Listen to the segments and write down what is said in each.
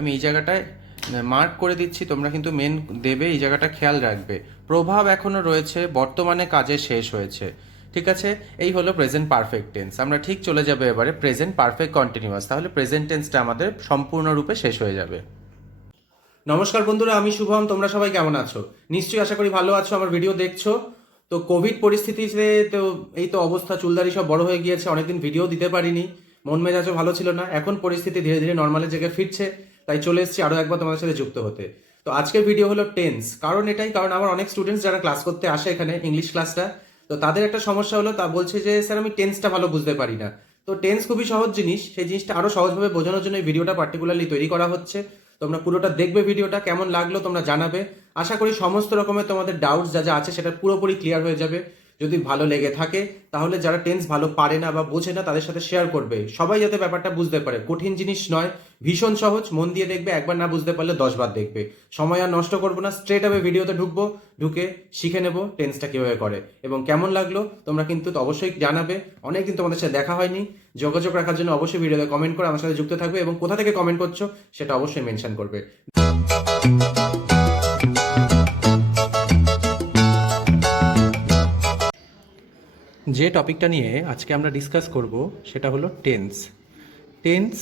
আমি এই জায়গাটায় মার্ক করে দিচ্ছি, তোমরা কিন্তু মেন দেবে, এই জায়গাটা খেয়াল রাখবে। প্রভাব এখনও রয়েছে, বর্তমানে কাজে শেষ হয়েছে। ঠিক আছে, এই হলো প্রেজেন্ট পারফেক্ট টেন্স। আমরা ঠিক চলে যাবে এবারে প্রেজেন্ট পারফেক্ট কন্টিনিউয়াস, তাহলে প্রেজেন্ট টেন্সটা আমাদের সম্পূর্ণরূপে শেষ হয়ে যাবে। নমস্কার বন্ধুরা, আমি শুভম। তোমরা সবাই কেমন আছো? নিশ্চয়ই আশা করি ভালো আছো, আমার ভিডিও দেখছো। তো কোভিড পরিস্থিতিতে তো এই তো অবস্থা, চুলদারি সব বড় হয়ে গিয়েছে, অনেকদিন ভিডিও দিতে পারিনি, মন মেজাজও ভালো ছিল না। এখন পরিস্থিতি ধীরে ধীরে নর্মালের জায়গায় ফিরছে, তাই চলে এসেছি আরও একবার তোমাদের সাথে যুক্ত হতে। তো আজকের ভিডিও হলো টেন্স। কারণ আমার অনেক স্টুডেন্টস যারা ক্লাস করতে আসে এখানে, ইংলিশ ক্লাসটা, তো তাদের একটা সমস্যা হলো, তা বলছে যে স্যার আমি টেন্সটা ভালো বুঝতে পারি না। তো টেন্স খুবই সহজ জিনিস, সেই জিনিসটা আরও সহজভাবে বোঝানোর জন্য এই ভিডিওটা পার্টিকুলারলি তৈরি করা হচ্ছে। তোমরা পুরোটা দেখবে, ভিডিওটা কেমন লাগলো তোমরা জানাবে। আশা করি সমস্ত রকমের তোমাদের ডাউটস যা যা আছে সেটা পুরোপুরি ক্লিয়ার হয়ে যাবে। যদি ভালো লেগে থাকে তাহলে যারা টেন্স ভালো পারে না বা বোঝে না তাদের সাথে শেয়ার করবে, সবাই যাতে ব্যাপারটা বুঝতে পারে। কঠিন জিনিস নয়, ভীষণ সহজ, মন দিয়ে দেখবে, একবার না বুঝতে পারলে 10 বার দেখবে। সময় আর নষ্ট করবো না, স্ট্রেট আওয়ে ভিডিওতে ঢুকবো, ঢুকে শিখে নেবো টেন্সটা কীভাবে করে। এবং কেমন লাগলো তোমরা কিন্তু অবশ্যই জানাবে। অনেকদিন তোমাদের সাথে দেখা হয়নি, যোগাযোগ রাখার জন্য অবশ্যই ভিডিওতে কমেন্ট করে আমার সাথে যুক্ত থাকবে, এবং কোথা থেকে কমেন্ট করছো সেটা অবশ্যই মেনশন করবে। যে টপিকটা নিয়ে আজকে আমরা ডিসকাস করব সেটা হলো টেন্স। টেন্স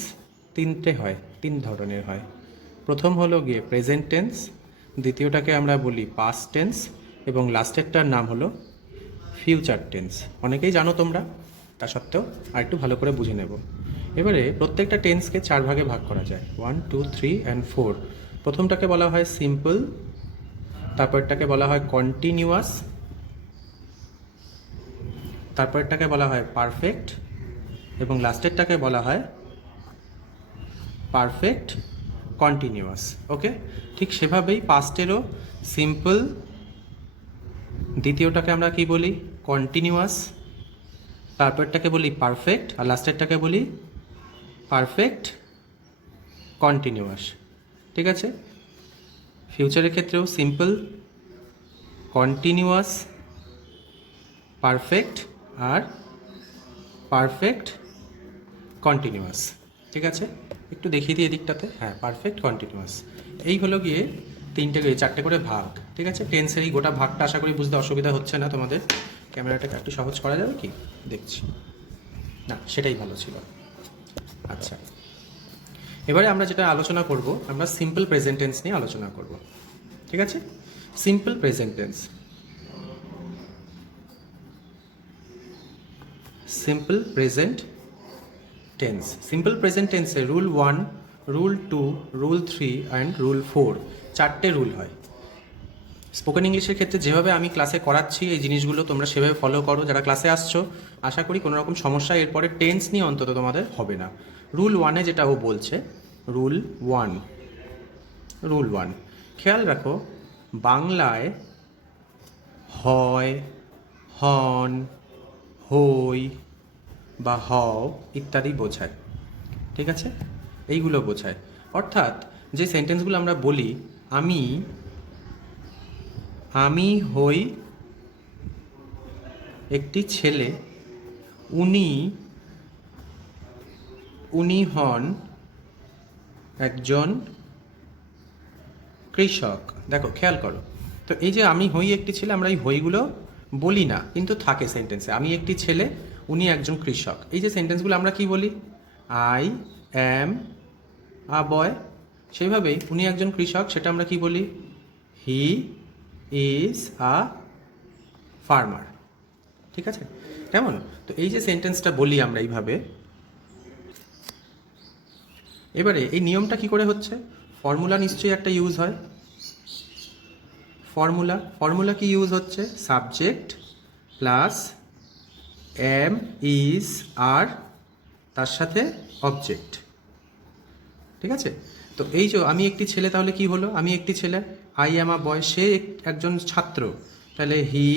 তিনটে হয়, তিন ধরনের হয়। প্রথম হলো গিয়ে প্রেজেন্ট টেন্স, দ্বিতীয়টাকে আমরা বলি পাস্ট টেন্স, এবং লাস্টেরটার নাম হলো ফিউচার টেন্স। অনেকেই জানো তোমরা, তা সত্ত্বেও আর একটু ভালো করে বুঝে নেব। এবারে প্রত্যেকটা টেন্সকে 4 ভাগে ভাগ করা যায়, 1, 2, 3 and 4। প্রথমটাকে বলা হয় সিম্পল, তারপরটাকে বলা হয় কন্টিনিউয়াস, তারপরটাকে বলা হয় পারফেক্ট, এবং লাস্টেরটাকে বলা হয় পারফেক্ট কন্টিনিউয়াস। ওকে, ঠিক সেভাবেই পাস্টেরও সিম্পল, দ্বিতীয়টাকে আমরা কি বলি কন্টিনিউয়াস, তারপরটাকে বলি পারফেক্ট, আর লাস্টেরটাকে বলি পারফেক্ট কন্টিনিউয়াস। ঠিক আছে, ফিউচারের ক্ষেত্রেও সিম্পল, কন্টিনিউয়াস, পারফেক্ট আর পারফেক্ট কন্টিনিউয়াস। ঠিক আছে, একটু দেখিয়ে দিই এদিকটাতে। হ্যাঁ, পারফেক্ট কন্টিনিউয়াস, এই হলো গিয়ে চারটে করে ভাগ। ঠিক আছে, টেন্সের এই গোটা ভাগটা আশা করি বুঝতে অসুবিধা হচ্ছে না তোমাদের। ক্যামেরাটাকে একটু সহজ করা যাবে কি? দেখছি না, সেটাই ভালো ছিল। আচ্ছা, এবারে আমরা যেটা আলোচনা করব, আমরা সিম্পল প্রেজেন্ট টেন্স নিয়ে আলোচনা করব। ঠিক আছে, simple present tense. Simple present tense, simple present টেন্সে rule 1, rule 2, rule 3 and rule 4, চারটে রুল হয়। স্পোকেন ইংলিশের ক্ষেত্রে যেভাবে আমি ক্লাসে করাচ্ছি এই জিনিসগুলো তোমরা সেভাবে ফলো করো। যারা ক্লাসে আসছো, আশা করি কোনো রকম সমস্যা এরপরে টেন্স নিয়ে অন্তত তোমাদের হবে না। রুল 1-এ যেটা ও বলছে, রুল 1, রুল 1 খেয়াল রাখো, বাংলায় হয়, হন, হই বা হও ইত্যাদি বোঝায়। ঠিক আছে, এইগুলো বোঝায়। অর্থাৎ যে সেন্টেন্সগুলো আমরা বলি, আমি হই একটি ছেলে, উনি হন একজন কৃষক। দেখো, খেয়াল করো, তো এই যে আমি হই একটি ছেলে, আমরা এই হইগুলো বলি না, কিন্তু থাকে সেন্টেন্সে। আমি একটি ছেলে, উনি একজন কৃষক, এই যে সেন্টেন্সগুলো আমরা কি বলি, আই অ্যাম আ বয়। সেইভাবেই উনি একজন কৃষক, সেটা আমরা কি বলি, হি ইজ আ ফার্মার। ঠিক আছে, কেমন? তো এই যে সেন্টেন্সটা বলি আমরা এইভাবে, এবারে এই নিয়মটা কি করে হচ্ছে, ফর্মুলা নিশ্চয়ই একটা ইউজ হয়। ফর্মুলা কি ইউজ হচ্ছে, সাবজেক্ট প্লাস এম ইজ আর, তার সাথে অবজেক্ট। ঠিক আছে, তো এই যে আমি একটি ছেলে, তাহলে কি হলো, আমি একটি ছেলে, আই অ্যাম আ বয়, সে একজন ছাত্র, তাহলে হি,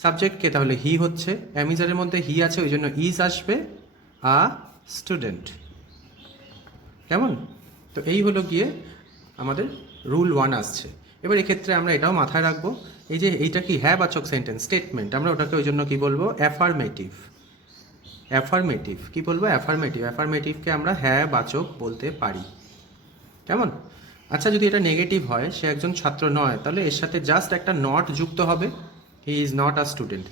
সাবজেক্টকে তাহলে হি হচ্ছে, অ্যামিজারের মধ্যে হি আছে ওই জন্য ইজ আসবে, আ স্টুডেন্ট। কেমন? তো এই হলো গিয়ে আমাদের রুল 1 আসছে। এবার এক্ষেত্রে আমরা এটাও মাথায় রাখবো, এই যে এইটা কি হ্যাঁ বাচক সেন্টেন্স, স্টেটমেন্ট, আমরা ওটাকে ওই জন্য কি বলবো, অ্যাফার্মেটিভ। অ্যাফার্মেটিভ কি বলবো, অ্যাফার্মেটিভকে আমরা হ্যাঁ বাচক বলতে পারি। কেমন? আচ্ছা, যদি এটা নেগেটিভ হয়, সে একজন ছাত্র নয়, তাহলে এর সাথে জাস্ট একটা নট যুক্ত হবে, he is not a student,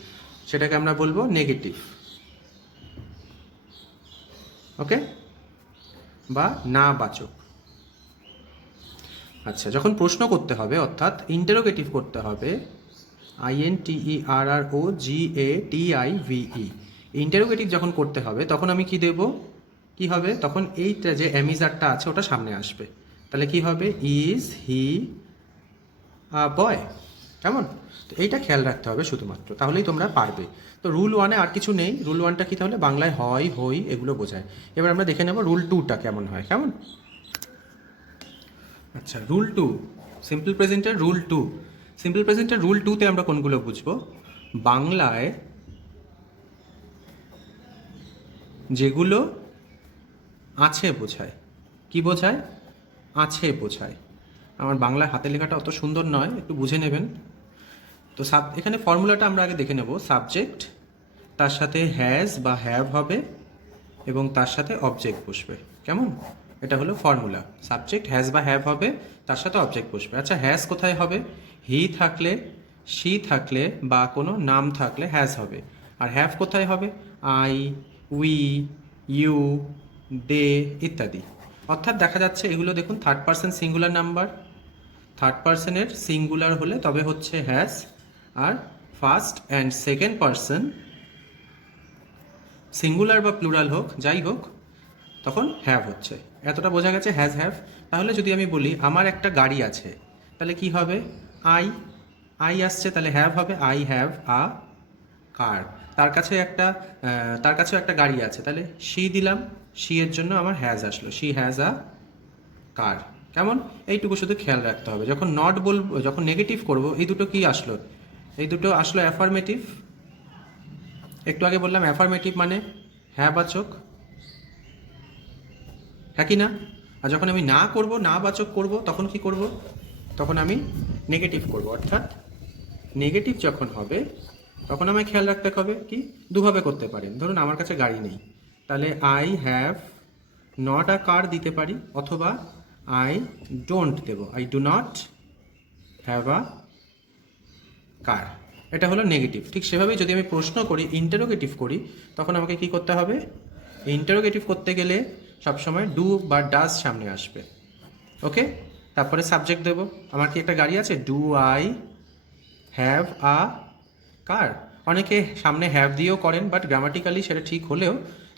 সেটাকে আমরা বলবো নেগেটিভ। ওকে, বা না বাচক। আচ্ছা, যখন প্রশ্ন করতে হবে অর্থাৎ ইন্টারোগেটিভ করতে হবে, INTERROGATIVE, ইন্টারোগেটিভ যখন করতে হবে তখন আমি কি দেব, কি হবে তখন, এইটা যে অ্যামিজারটা আছে ওটা সামনে আসবে, তাহলে কি হবে, ইজ হি আ বয়। কেমন? তো এইটা খেয়াল রাখতে হবে শুধুমাত্র, তাহলেই তোমরা পারবে। তো রুল ওয়ানে আর কিছু নেই, রুল ওয়ানটা কী তাহলে, বাংলায় হয়, হই এগুলো বোঝায়। এবার আমরা দেখে নেব রুল টুটা কেমন হয়। কেমন? আচ্ছা, রুল টু, সিম্পল প্রেজেন্টের রুল টু। সিম্পল প্রেজেন্টের রুল টুতে আমরা কোনগুলো বুঝবো, বাংলায় যেগুলো আছে বোঝায়। কি বোঝায়? আছে বোঝায়। আমার বাংলায় হাতে লেখাটা অত সুন্দর নয়, একটু বুঝে নেবেন। তো এখানে ফর্মুলাটা আমরা আগে দেখে নেব, সাবজেক্ট, তার সাথে হ্যাজ বা হ্যাভ হবে, এবং তার সাথে অবজেক্ট বসবে। কেমন? এটা হলো ফর্মুলা, সাবজেক্ট হ্যাজ বা হ্যাভ হবে, তার সাথে অবজেক্ট বসবে। আচ্ছা, হ্যাজ কোথায় হবে? হি থাকলে, শি থাকলে বা কোনো নাম থাকলে হ্যাজ হবে। আর হ্যাভ কোথায় হবে? আই, উই, ইউ, দে ইত্যাদি। অর্থাৎ দেখা যাচ্ছে এগুলো দেখুন third person singular number, third পারসনের সিঙ্গুলার হলে তবে হচ্ছে হ্যাজ, আর first and second person singular বা প্লুরাল হোক, যাই হোক, তখন হ্যাভ হচ্ছে। এতটা বোঝা গেছে, হ্যাজ হ্যাভ। তাহলে যদি আমি বলি আমার একটা গাড়ি আছে, তাহলে কি হবে, আই, আই আসছে, তাহলে হ্যাভ হবে, আই হ্যাভ আ কার। তার কাছেও একটা গাড়ি আছে, তাহলে শি দিলাম, শি এর জন্য আমার হ্যাজ আসলো, শি হ্যাজ আ কার। কেমন? এইটুকু শুধু খেয়াল রাখতে হবে। যখন নট বলবো, যখন নেগেটিভ করব, এই দুটো কি আসলো, এই দুটো আসলো অ্যাফার্মেটিভ। একটু আগে বললাম অ্যাফার্মেটিভ মানে হ্যাঁ বাচক, হ্যাঁ কি না? আর যখন আমি না করব, না বাচক করব, তখন কি করব, তখন আমি নেগেটিভ করব। অর্থাৎ নেগেটিভ যখন হবে তখন আমায় খেয়াল রাখতে হবে কি, দুভাবে করতে পারেন। ধরুন আমার কাছে গাড়ি নেই, তাহলে I have not a car দিতে পারি, অথবা আই ডোন্ট দেব, I do not have a car. এটা হলো নেগেটিভ। ঠিক সেভাবেই যদি আমি প্রশ্ন করি, ইন্টারোগেটিভ করি, তখন আমাকে কি করতে হবে, ইন্টারোগেটিভ করতে গেলে সবসময় ডু বা ডাজ সামনে আসবে। ওকে, তারপরে সাবজেক্ট দেব, আমার কি একটা গাড়ি আছে, ডু আই হ্যাভ আ কার। অনেকে সামনে হ্যাভ দিয়েও করেন, বাট গ্রামাটিক্যালি সেটা ঠিক হলেও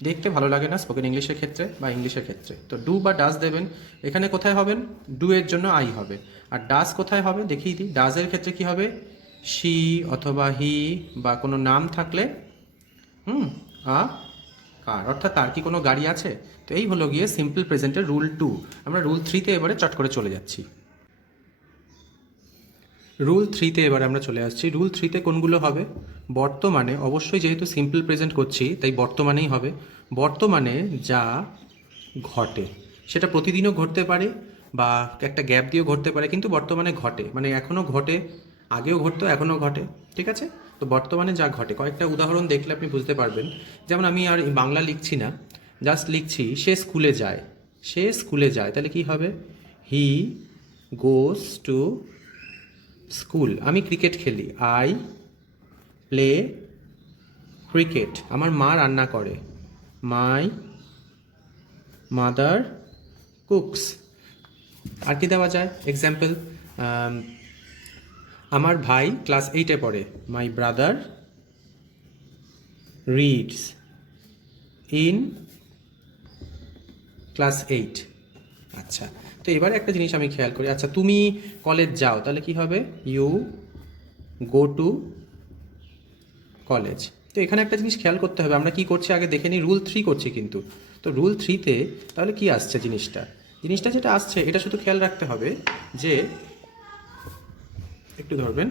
দেখতে ভালো লাগে না স্পোকেন ইংলিশের ক্ষেত্রে বা ইংলিশের ক্ষেত্রে। তো ডু বা ডাজ দেবেন। এখানে কোথায় হবেন, ডু এর জন্য আই হবে, আর ডাজ কোথায় হবে দেখিয়ে দিই। ডাজের ক্ষেত্রে কি হবে, শি অথবা হি বা কোনো নাম থাকলে আ কার, অর্থাৎ তার কি কোনো গাড়ি আছে। তো এই হলো গিয়ে সিম্পল প্রেজেন্টের রুল টু। আমরা রুল থ্রিতে এবারে চট করে চলে যাচ্ছি। রুল থ্রিতে এবারে আমরা চলে আসছি। রুল থ্রিতে কোনগুলো হবে, বর্তমানে, অবশ্যই যেহেতু সিম্পল প্রেজেন্ট করছি তাই বর্তমানেই হবে। বর্তমানে যা ঘটে, সেটা প্রতিদিনও ঘটতে পারে বা একটা গ্যাপ দিয়েও ঘটতে পারে, কিন্তু বর্তমানে ঘটে মানে এখনও ঘটে, আগেও ঘটতো, এখনও ঘটে। ঠিক আছে? তো বর্তমানে যা ঘটে, কয়েকটা উদাহরণ দেখলে আপনি বুঝতে পারবেন। যেমন আমি আর বাংলা লিখছি না, জাস্ট লিখছি সে স্কুলে যায়, সে স্কুলে যায়, তাহলে কি হবে, হি গোজ টু স্কুল। আমি ক্রিকেট খেলি, আই প্লে ক্রিকেট। আমার মা রান্না করে, মাই মাদার কুকস। আর কি দেওয়া যায় এক্সাম্পল, আমার ভাই ক্লাস 8-এ পড়ে, my brother reads in class 8। আচ্ছা, তো এবারে একটা জিনিস আমি খেয়াল করি, আচ্ছা তুমি কলেজ যাও, তাহলে কি হবে, ইউ গো টু কলেজ। তো এখানে একটা জিনিস খেয়াল করতে হবে, আমরা কি করছি আগে দেখে নিই, রুল থ্রি করছি কিন্তু। তো রুল থ্রিতে তাহলে কি আসছে, জিনিসটা যেটা আসছে এটা শুধু খেয়াল রাখতে হবে যে, একটু ধরবেন,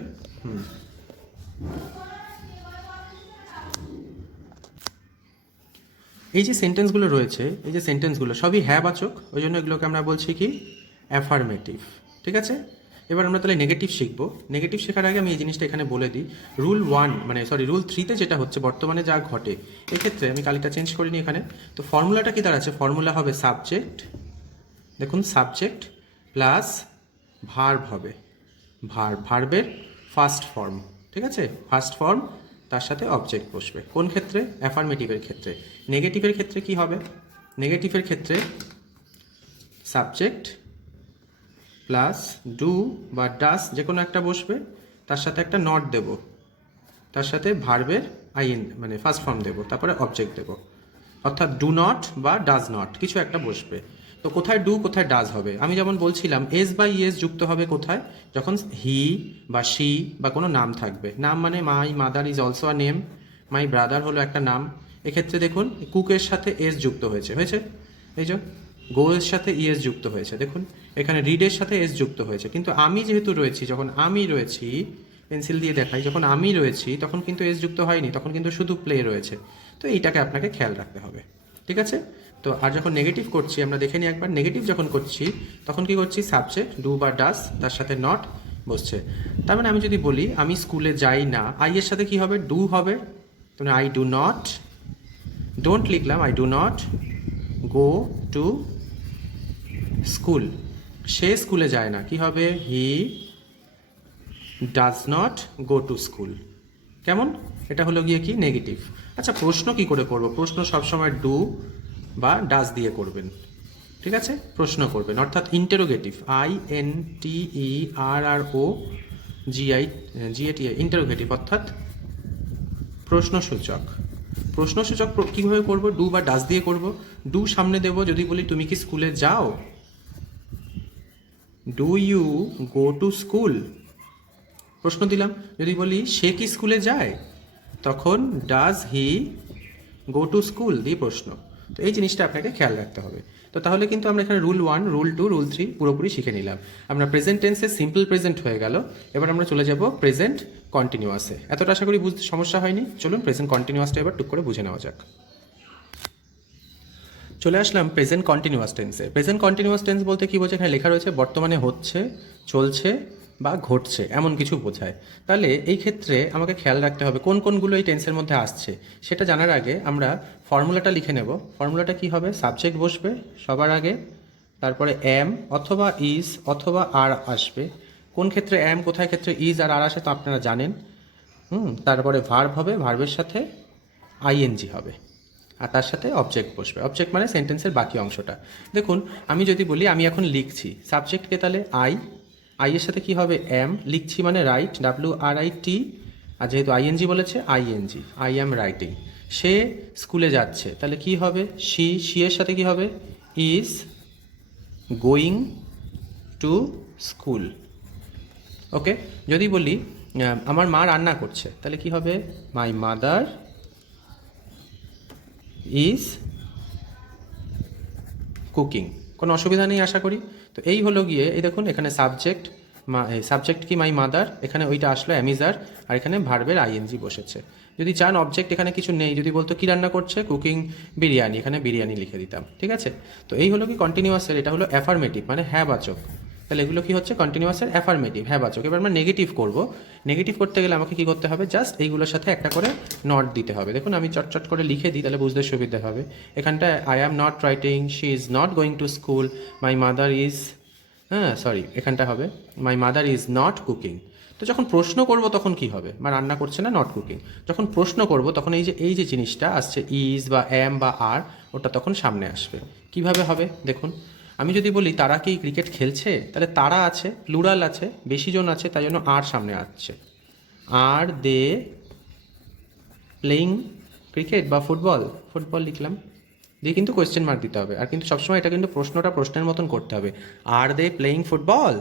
এই যে সেন্টেন্সগুলো রয়েছে, এই যে সেন্টেন্সগুলো সবই হ্যাঁ বাচক, ওই জন্য এগুলোকে আমরা বলছি কি, অ্যাফার্মেটিভ। ঠিক আছে? এবার আমরা তাহলে নেগেটিভ শিখবো। নেগেটিভ শেখার আগে আমি এই জিনিসটা এখানে বলে দিই, রুল থ্রিতে যেটা হচ্ছে বর্তমানে যা ঘটে, এক্ষেত্রে আমি কালিটা চেঞ্জ করিনি এখানে। তো ফর্মুলাটা কি দাঁড়াচ্ছে, ফর্মুলা হবে সাবজেক্ট, দেখুন সাবজেক্ট প্লাস ভার্ব হবে, ভার্বের ফার্স্ট ফর্ম, ঠিক আছে, ফার্স্ট ফর্ম, তার সাথে অবজেক্ট বসবে। কোন ক্ষেত্রে? অ্যাফার্মেটিভের ক্ষেত্রে। নেগেটিভের ক্ষেত্রে কি হবে? নেগেটিভের ক্ষেত্রে সাবজেক্ট প্লাস ডু বা ডাস যে কোনো একটা বসবে, তার সাথে একটা নট দেব, তার সাথে ভার্বের আইএন মানে ফার্স্ট ফর্ম দেব, তারপরে অবজেক্ট দেব, অর্থাৎ ডু নট বা ডাজ নট কিছু একটা বসবে। তো কোথায় ডু কোথায় ডাজ হবে? আমি যেমন বলছিলাম এস বা ইএস যুক্ত হবে কোথায়? যখন হি বা শি বা কোনো নাম থাকবে। নাম মানে মাই mother is also a name, my brother হলো একটা নাম। এক্ষেত্রে দেখুন কুকের সাথে এস যুক্ত হয়েছে, এই যে গো এর সাথে ইএস যুক্ত হয়েছে, দেখুন এখানে রিডের সাথে এস যুক্ত হয়েছে। কিন্তু আমি যেহেতু রয়েছি, যখন আমি রয়েছি, পেন্সিল দিয়ে দেখাই, যখন আমি রয়েছি তখন কিন্তু এস যুক্ত হয়নি, তখন কিন্তু শুধু প্লে রয়েছে। তো এইটাকে আপনাকে খেয়াল রাখতে হবে, ঠিক আছে? তো আর যখন নেগেটিভ করছি, আমরা দেখে নিই একবার, নেগেটিভ যখন করছি তখন কি করছি? সাবজেক্ট ডু বা ডাস, তার সাথে নট বসছে। তার মানে আমি যদি বলি আমি স্কুলে যাই না, আই এর সাথে কি হবে? ডু হবে। তাহলে আই ডু নট, ডোন্ট লিখলাম, I do not go to school. সে স্কুলে যায় না, কি হবে? He does not go to school. কেমন? এটা হলো গিয়ে কি? নেগেটিভ। আচ্ছা, প্রশ্ন কি করে করব? প্রশ্ন সবসময় ডু বা ডাজ দিয়ে করবেন, ঠিক আছে? প্রশ্ন করবেন, অর্থাৎ ইন্টারোগেটিভ, INTEROGATIV, ইন্টারোগেটিভ অর্থাৎ প্রশ্নসূচক। প্রশ্নসূচক কীভাবে করব? ডু বা ডাজ দিয়ে করব। ডু সামনে দেব, যদি বলি তুমি কি স্কুলে যাও, do you go to school, প্রশ্ন দিলাম। যদি বলি সে কি স্কুলে যায়, তখন does he go to school দিয়ে প্রশ্ন। তো এই জিনিসটা আপনাকে খেয়াল রাখতে হবে। তো তাহলে কিন্তু আমরা এখানে রুল 1, রুল 2, রুল 3 পুরোপুরি শিখে নিলাম। আমরা প্রেজেন্ট টেন্সে সিম্পল প্রেজেন্ট হয়ে গেল। এবার আমরা চলে যাব প্রেজেন্ট কন্টিনিউয়াসে। এতটা আশা করি বুঝতে সমস্যা হয়নি। চলুন প্রেজেন্ট কন্টিনিউয়াসটা এবার টুক করে বুঝে নেওয়া যাক। চলে আসলাম প্রেজেন্ট কন্টিনিউয়াস টেন্সে। প্রেজেন্ট কন্টিনিউয়াস টেন্স বলতে কী বোঝায়? এখানে লেখা রয়েছে বর্তমানে হচ্ছে, চলছে বা ঘটছে এমন কিছু বোঝায়। তাহলে এই ক্ষেত্রে আমাকে খেয়াল রাখতে হবে কোন কোনগুলো এই টেন্সের মধ্যে আসছে। সেটা জানার আগে আমরা ফর্মুলাটা লিখে নেব। ফর্মুলাটা কি হবে? সাবজেক্ট বসবে সবার আগে, তারপরে এম অথবা ইজ অথবা আর আসবে। কোন ক্ষেত্রে এম, কোথায় ক্ষেত্রে ইজ আর আর আসে তো আপনারা জানেন। তারপরে ভার্ব হবে, ভার্বের সাথে আইএনজি হবে, আর তার সাথে অবজেক্ট বসবে। অবজেক্ট মানে সেন্টেন্সের বাকি অংশটা। দেখুন আমি যদি বলি আমি এখন লিখছি, সাবজেক্টকে তাহলে আই এর সাথে কি হবে? এম, লিখছি মানে রাইট, WRIT, আর যেহেতু আইএনজি বলেছে আইএনজি, আই অ্যাম রাইটিং। সে স্কুলে যাচ্ছে, তাহলে কি হবে? শি এর সাথে কি হবে? Is going to school. Okay, যদি বলি আমার মা রান্না করছে, তাহলে কি হবে? My mother is cooking. কোনো অসুবিধা নেই আশা করি। তো এই হলো গিয়ে, এই দেখুন এখানে সাবজেক্ট, সাবজেক্ট কি? মাই মাদার, এখানে ওইটা আসলো অ্যামিজার, আর এখানে ভার্বের আইএনজি বসেছে। যদি চান অবজেক্ট এখানে কিছু নেই, যদি বলতো কী রান্না করছে, কুকিং বিরিয়ানি, এখানে বিরিয়ানি লিখে দিতাম, ঠিক আছে? তো এই হলো কি কন্টিনিউয়াসের, এটা হলো অ্যাফার্মেটিভ মানে হ্যাঁ বাচক। তাহলে এগুলো কি হচ্ছে? কন্টিনিউয়াসের অ্যাফার্মেটিভ, হ্যাঁ বাচক। এবার আমরা নেগেটিভ করব। নেগেটিভ করতে গেলে আমাকে কি করতে হবে? জাস্ট এইগুলোর সাথে একটা করে নট দিতে হবে। দেখুন আমি চটচট করে লিখে দিই, তাহলে বুঝতে সুবিধা হবে। এখানটায় I am not writing, she is not going to school, my mother is, এখানটা হবে my mother is not cooking. তো যখন প্রশ্ন করব তখন কি হবে? মা রান্না করছে না, নট কুকিং। যখন প্রশ্ন করব তখন এই যে জিনিসটা আসছে ইজ বা এম বা আর, ওটা তখন সামনে আসবে। কিভাবে হবে দেখুন, আমি যদি বলি তারা কি ক্রিকেট খেলছে, তাহলে তারা আছে, প্লুরাল আছে, বেশি জন আছে, তাই জন্য আর সামনে আসছে। আর দে প্লেয়িং ক্রিকেট বা ফুটবল লিখলাম, দিয়ে কিন্তু কোয়েশ্চেন মার্ক দিতে হবে। আর কিন্তু সবসময় এটা কিন্তু প্রশ্নটা প্রশ্নের মতন করতে হবে। আর দে প্লেয়িং ফুটবল,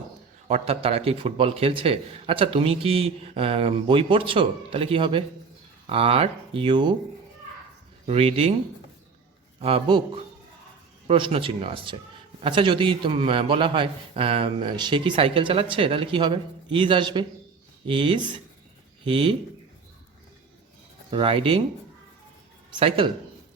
অর্থাৎ তারা কি ফুটবল খেলছে। আচ্ছা তুমি কি বই পড়ছো, তাহলে কি হবে? আর ইউ রিডিং আ বুক, প্রশ্ন চিহ্ন আসছে। আচ্ছা যদি বলা হয় সে কি সাইকেল চালাচ্ছে, তাহলে কি হবে? ইজ আসবে, ইজ হি রাইডিং সাইকেল।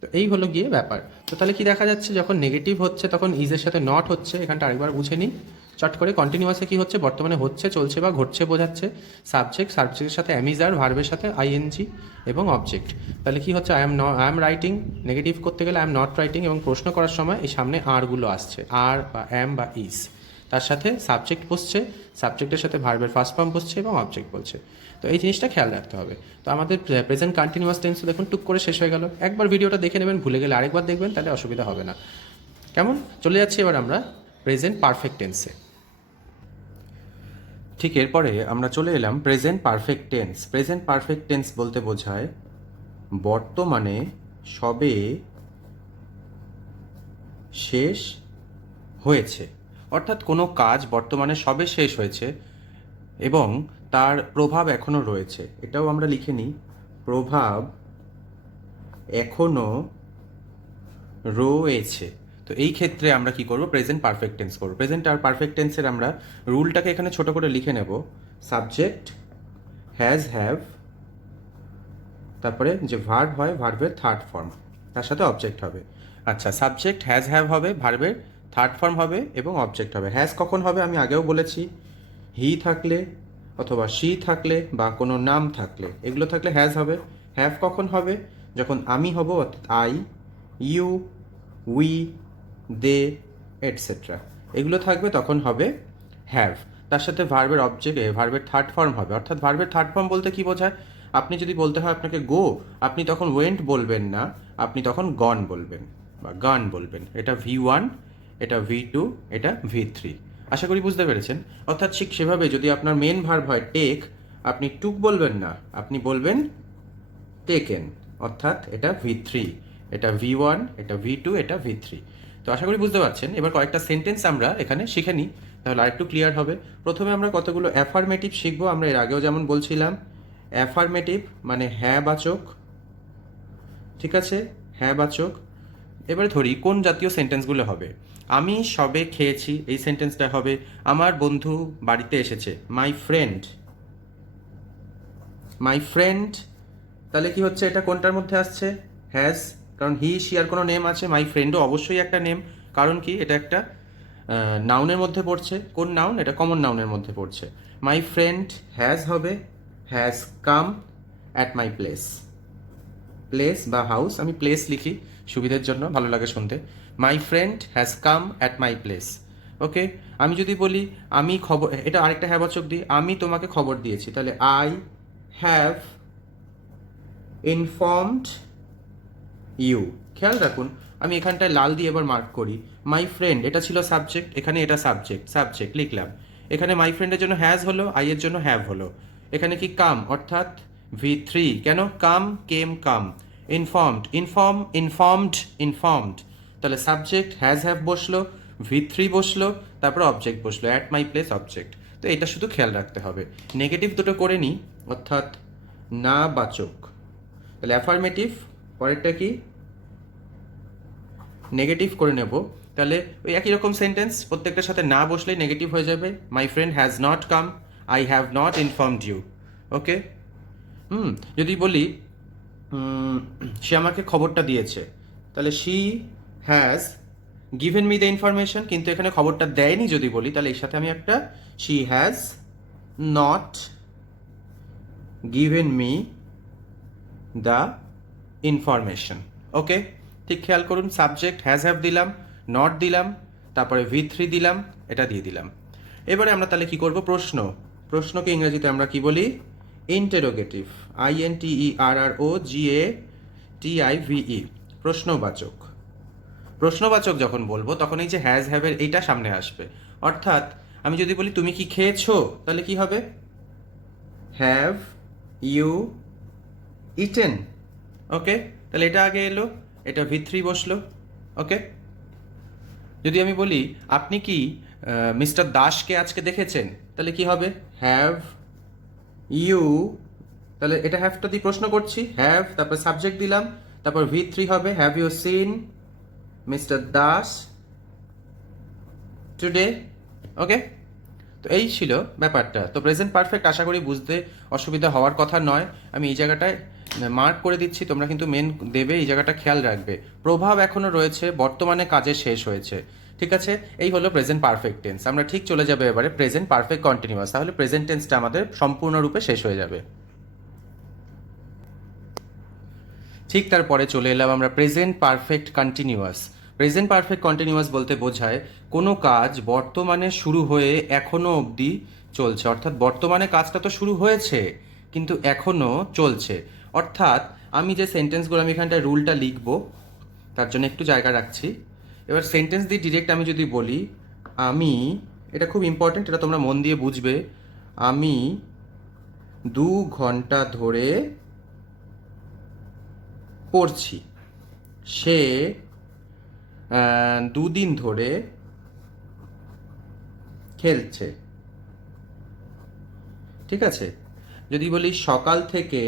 তো এই হলো গিয়ে ব্যাপার। তো তাহলে কি দেখা যাচ্ছে, যখন নেগেটিভ হচ্ছে তখন ইজের সাথে নট হচ্ছে। এখানটা আরেকবার বুঝে নিই চট করে। কন্টিনিউয়াসে কি হচ্ছে? বর্তমানে হচ্ছে, চলছে বা ঘটছে বোঝাচ্ছে। সাবজেক্টের সাথে অ্যামিজার, ভার্বের সাথে আইএনজি এবং অবজেক্ট। তাহলে কি হচ্ছে? I am writing. নেগেটিভ করতে গেলে আই এম নট রাইটিং, এবং প্রশ্ন করার সময় এই সামনে আরগুলো আসছে, আর বা অ্যাম বা ইজ। তার সাথে সাবজেক্ট বসছে, সাবজেক্টের সাথে ভার্বের ফার্স্ট ফর্ম বসছে এবং অবজেক্ট বলছে। তো এই জিনিসটা খেয়াল রাখতে হবে। তো আমাদের প্রেজেন্ট কন্টিনিউয়াস টেন্স দেখুন টুক করে শেষ হয়ে গেল। একবার ভিডিওটা দেখে নেবেন, ভুলে গেলে আরেকবার দেখবেন, তাহলে অসুবিধা হবে না। কেমন? চলে যাচ্ছি এবার আমরা প্রেজেন্ট পারফেক্ট টেন্সে। ঠিক এরপরে আমরা চলে এলাম present perfect tense. Present perfect tense বলতে বোঝায় বর্তমানে সবে শেষ হয়েছে, অর্থাৎ কোনো কাজ বর্তমানে সবে শেষ হয়েছে এবং তার প্রভাব এখনও রয়েছে। এটাও আমরা লিখে নিই, প্রভাব এখনও রয়েছে। তো এই ক্ষেত্রে আমরা কি করব? প্রেজেন্ট পারফেক্ট টেন্স করব। প্রেজেন্ট আর পারফেক্ট টেন্সের আমরা রুলটাকে এখানে ছোট করে লিখে নেব। সাবজেক্ট হ্যাজ, হ্যাভ, তারপরে যে ভার্ব হয় ভার্বের থার্ড ফর্ম, তার সাথে অবজেক্ট হবে। আচ্ছা, সাবজেক্ট হ্যাজ, হ্যাভ হবে, ভার্বের থার্ড ফর্ম হবে এবং অবজেক্ট হবে। হ্যাজ কখন হবে আমি আগেও বলেছি, হি থাকলে অথবা শি থাকলে বা কোনো নাম থাকলে, এগুলো থাকলে হ্যাজ হবে। হ্যাভ কখন হবে? যখন আমি হব, অর্থাৎ I, you, we, they, etcetera, এগুলো থাকবে তখন হবে হ্যাভ। তার সাথে ভার্বের অবজেক্ট, ভার্বের থার্ড ফর্ম হবে। অর্থাৎ ভার্বের থার্ড ফর্ম বলতে কি বোঝায়? আপনি যদি বলতে হয় আপনাকে গো, আপনি তখন ওয়েন্ট বলবেন না, আপনি তখন গন বলবেন বা গান বলবেন। এটা V1, এটা V2, এটা V3। আশা করি বুঝতে পেরেছেন। অর্থাৎ ঠিক সেভাবে যদি আপনার মেন ভার্ব হয় টেক, আপনি টুক বলবেন না, আপনি বলবেন টেকেন। অর্থাৎ এটা V3, এটা V1, এটা V2, এটা V3। তো আশা করি বুঝতে পারছেন। এবার কয়েকটা সেন্টেন্স আমরা এখানে শিখে নিই, তাহলে আরেকটু ক্লিয়ার হবে। প্রথমে আমরা কতগুলো অ্যাফার্মেটিভ শিখবো। আমরা এর আগেও যেমন বলছিলাম, অ্যাফার্মেটিভ মানে হ্যাঁ বাচক, ঠিক আছে, হ্যাঁ বাচক। এবারে ধরি কোন জাতীয় সেন্টেন্সগুলো হবে। আমি সবে খেয়েছি, এই সেন্টেন্সটা হবে আমার বন্ধু বাড়িতে এসেছে, মাই ফ্রেন্ড। মাই ফ্রেন্ড, তাহলে কি হচ্ছে? এটা কোনটার মধ্যে আসছে? হ্যাজ, কারণ হি শি আর কোনো নেম আছে। মাই ফ্রেন্ডও অবশ্যই একটা নেম, কারণ কি এটা একটা নাউনের মধ্যে পড়ছে। কোন নাউন? এটা কমন নাউনের মধ্যে পড়ছে। মাই ফ্রেন্ড হ্যাজ হবে, has come at my place. Place বা হাউস, আমি প্লেস লিখি সুবিধার জন্য, ভালো লাগে শুনতে। My friend has come at my place. Okay, আমি যদি বলি আমি খবর, এটা আরেকটা হ্যাবাচক দিই, আমি তোমাকে খবর দিয়েছি, তাহলে আই হ্যাভ ইনফর্মড ইউ। খেয়াল রাখুন, আমি এখানটায় লাল দিয়ে এবার মার্ক করি। মাই ফ্রেন্ড এটা ছিল সাবজেক্ট, এখানে এটা সাবজেক্ট, সাবজেক্ট লিখলাম। এখানে মাই ফ্রেন্ডের জন্য হ্যাজ হলো, আই এর জন্য হ্যাভ হলো। এখানে কি কাম, অর্থাৎ V3। কেন? কাম, কেম, কাম। ইনফর্মড, ইনফর্ম, ইনফর্মড, ইনফর্মড, তাহলে সাবজেক্ট হ্যাজ, হ্যাভ বসলো, V3 বসলো, তারপর অবজেক্ট বসলো, অ্যাট মাই প্লেস অবজেক্ট। তো এটা শুধু খেয়াল রাখতে হবে। নেগেটিভ দুটো করে নিই, অর্থাৎ না বাচক, তাহলে অ্যাফার্মেটিভ, পরেরটা কি? নেগেটিভ করে নেব। তাহলে ওই একই রকম সেন্টেন্স, প্রত্যেকটার সাথে না বসলেই নেগেটিভ হয়ে যাবে। My friend has not come, I have not informed you. Okay, যদি বলি সে আমাকে খবরটা দিয়েছে, তাহলে she has given me the information, কিন্তু এখানে খবরটা দেয়নি যদি বলি, তাহলে এর সাথে আমি একটা she has not given me the information. Okay, ঠিক খেয়াল করুন, সাবজেক্ট হ্যাজ, হ্যাভ দিলাম, নট দিলাম, তারপরে V3 দিলাম, এটা দিয়ে দিলাম। এবারে আমরা তাহলে কি করব? প্রশ্ন। প্রশ্নকে ইংরেজিতে আমরা কি বলি? Interrogative, INTEROGATIVE, প্রশ্নবাচক। প্রশ্নবাচক যখন বলবো তখন এই যে হ্যাজ, হ্যাভের এইটা সামনে আসবে। অর্থাৎ আমি যদি বলি তুমি কি খেয়েছো, তাহলে কি হবে? Have you eaten. ওকে, তাহলে এটা আগে এলো, এটা V3 বসলো। ওকে, যদি আমি বলি আপনি কি মিস্টার দাসকে আজকে দেখেছেন, তাহলে কি হবে? হ্যাভ ইউ, তাহলে এটা হ্যাভটা দিয়ে প্রশ্ন করছি, হ্যাভ, তারপর সাবজেক্ট দিলাম, তারপর V3 হবে, have you seen mister Das today. Okay, তো এই ছিল ব্যাপারটা। তো প্রেজেন্ট পারফেক্ট আশা করি বুঝতে অসুবিধা হওয়ার কথা নয়। আমি এই জায়গাটায় মার্ক করে দিচ্ছি, তোমরা কিন্তু মেন দেবে, এই জায়গাটা খেয়াল রাখবে। প্রভাব এখনও রয়েছে, বর্তমানে কাজে শেষ হয়েছে, ঠিক আছে। এই হলো প্রেজেন্ট পারফেক্ট টেন্স। আমরা ঠিক চলে যাবে এবারে প্রেজেন্ট পারফেক্ট কন্টিনিউয়াস, তাহলে প্রেজেন্ট টেন্সটা আমাদের সম্পূর্ণরূপে শেষ হয়ে যাবে। ঠিক তারপরে চলে এলাম আমরা present perfect continuous. Present perfect continuous বলতে বোঝায় কোনো কাজ বর্তমানে শুরু হয়ে এখনও অবধি চলছে, অর্থাৎ বর্তমানে কাজটা তো শুরু হয়েছে কিন্তু এখনও চলছে। অর্থাৎ আমি যে সেন্টেন্সগুলো, আমি এখানটায় রুলটা লিখব, তার জন্য একটু জায়গা রাখছি। এবার সেন্টেন্স দিয়ে ডিরেক্ট আমি যদি বলি, আমি, এটা খুব ইম্পর্টেন্ট, এটা তোমরা মন দিয়ে বুঝবে, আমি 2 ঘন্টা ধরে পড়ছি, সে 2 দিন ধরে খেলছে। ঠিক আছে? যদি বলি সকাল থেকে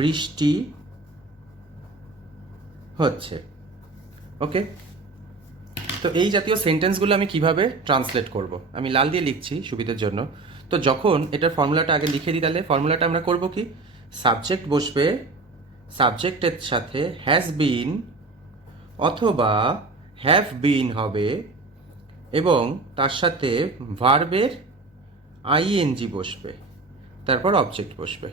বৃষ্টি হচ্ছে। ওকে, তো এই জাতীয় সেন্টেন্সগুলো আমি কিভাবে ট্রান্সলেট করব, আমি লাল দিয়ে লিখছি সুবিধার জন্য। তো যখন এটার ফর্মুলাটা আগে লিখে দিই, তাহলে ফর্মুলাটা আমরা করব কি, সাবজেক্ট বসবে, সাবজেক্টের সাথে হ্যাজ বিন অথবা হ্যাভ বিন হবে এবং তার সাথে ভার্বের আইএনজি বসবে, তারপর অবজেক্ট বসবে।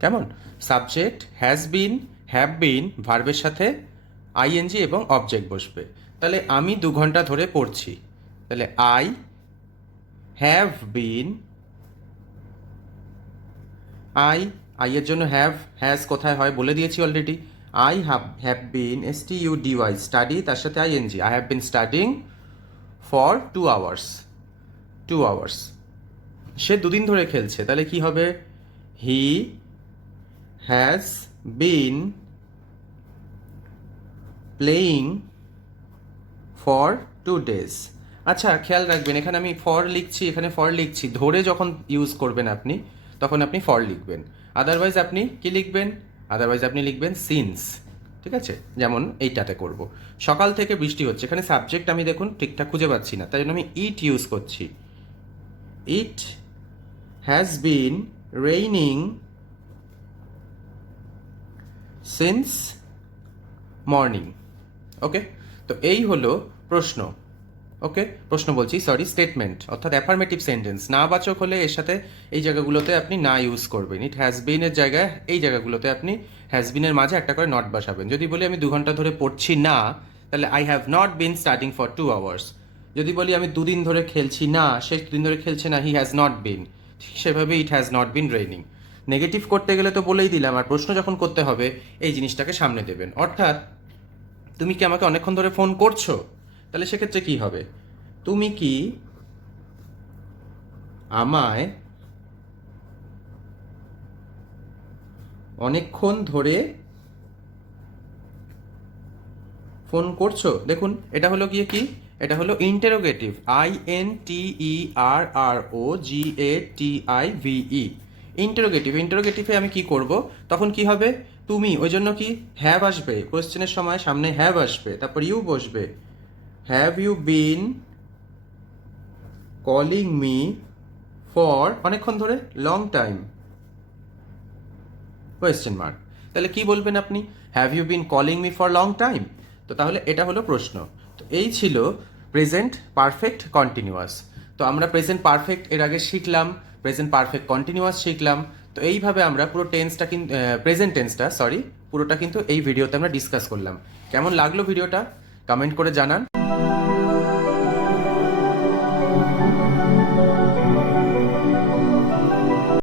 কেমন? Subject, has been, have been, ভার্বের সাথে আইএনজি এবং অবজেক্ট বসবে। তাহলে আমি 2 ঘন্টা ধরে পড়ছি, তাহলে আই হ্যাভ বিন, আই এর জন্য হ্যাভ, হ্যাজ কোথায় হয় বলে দিয়েছি already. I have been STUDY study, তার সাথে ING, I have been studying for 2 hours. 2 hours. সে 2 দিন ধরে খেলছে, তাহলে কি হবে, he has been playing for 2 days। আচ্ছা, খেয়াল রাখবেন, এখানে আমি ফর লিখছি, এখানে ফর লিখছি, ধরে যখন ইউজ করবেন আপনি, তখন আপনি ফর লিখবেন। আদারওয়াইজ আপনি কি লিখবেন? আদারওয়াইজ আপনি লিখবেন সিন্স। ঠিক আছে? যেমন এইটাতে করব, সকাল থেকে বৃষ্টি হচ্ছে, এখানে সাবজেক্ট আমি দেখুন ঠিকঠাক খুঁজে পাচ্ছি না, তাই জন্য আমি ইট ইউজ করছি। It has been raining since morning. Okay, তো এই হলো প্রশ্ন। ওকে, প্রশ্ন বলছি, সরি, স্টেটমেন্ট, অর্থাৎ অ্যাফার্মেটিভ সেন্টেন্স। না বাচক হলে এর সাথে এই জায়গাগুলোতে আপনি না ইউজ করবেন। ইট হ্যাজ বিন এর জায়গায় এই জায়গাগুলোতে আপনি হ্যাজ বিনের মাঝে একটা করে নট বসাবেন। যদি বলি আমি 2 ঘন্টা ধরে পড়ছি না, তাহলে I have not been studying for 2 hours. যদি বলি আমি 2 দিন ধরে খেলছি না, সে 2 দিন ধরে খেলছে না, হি হ্যাজ নট বিন, ঠিক সেভাবে it has not been raining. Negative করতে গেলে তো বলেই দিলাম, আর প্রশ্ন যখন করতে হবে এই জিনিসটাকে সামনে দেবেন। অর্থাৎ তুমি কি আমাকে অনেকক্ষণ ধরে ফোন করছো, তাহলে সেক্ষেত্রে কি হবে, তুমি কি আমায় অনেকক্ষণ ধরে ফোন করছো। দেখুন, এটা হলো গিয়ে কি, এটা হলো ইন্টারোগেটিভ, INTEROGATIVE, ইন্টারোগেটিভ। ইন্টারোগেটিভে আমি কি করব, তখন কি হবে, তুমি, ওই জন্য কি হ্যাভ আসবে, কোয়েশ্চেনের সময় সামনে হ্যাভ আসবে, তারপর ইউ বসবে। Have you been calling me for, অনেকক্ষণ ধরে, লং টাইম, কোয়েশ্চেন মার্ক। তাহলে কি বলবেন আপনি, have you been calling me for long time. তো তাহলে এটা হলো প্রশ্ন। তো এই ছিল প্রেজেন্ট পারফেক্ট কন্টিনিউয়াস। তো আমরা প্রেজেন্ট পারফেক্ট এর আগে শিখলাম, প্রেজেন্ট পারফেক্ট কন্টিনিউয়াস শিখলাম। তো এইভাবে আমরা পুরো টেন্সটা কিন্তু, প্রেজেন্ট টেন্সটা পুরোটা কিন্তু এই ভিডিওতে আমরা ডিসকাস করলাম। কেমন লাগলো ভিডিওটা, কমেন্ট করে জানান।